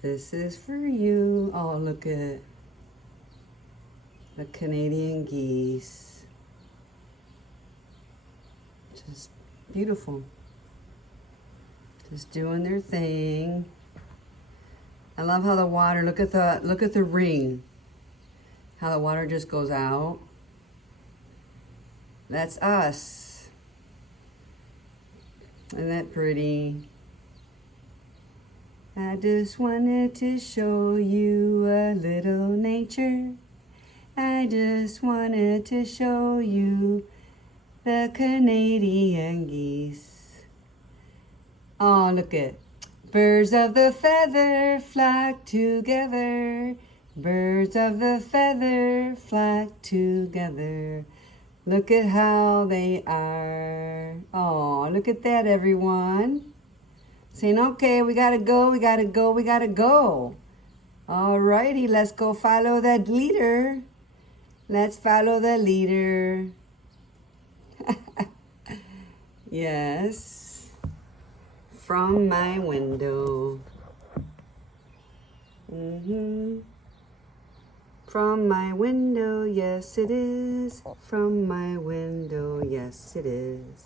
This is for you. Oh, look at the Canadian geese. Just beautiful. Just doing their thing. I love how the water, look at the ring. How the water just goes out. That's us. Isn't that pretty? I just wanted to show you a little nature. I just wanted to show you the Canadian geese. Oh, look at birds of the feather flock together. Birds of the feather flock together. Look at how they are. Oh, look at that, everyone. Saying, okay, we gotta go, we gotta go, we gotta go. Alrighty, let's go follow that leader. Let's follow the leader. Yes. From my window. From my window, yes it is. From my window, yes it is.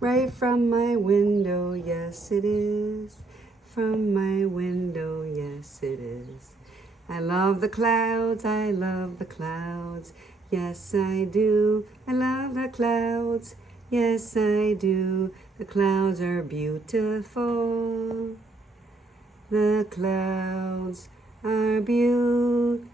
Right from my window, yes it is. From my window, yes it is. I love the clouds, I love the clouds. Yes I do, I love the clouds. Yes I do, the clouds are beautiful. The clouds are beautiful.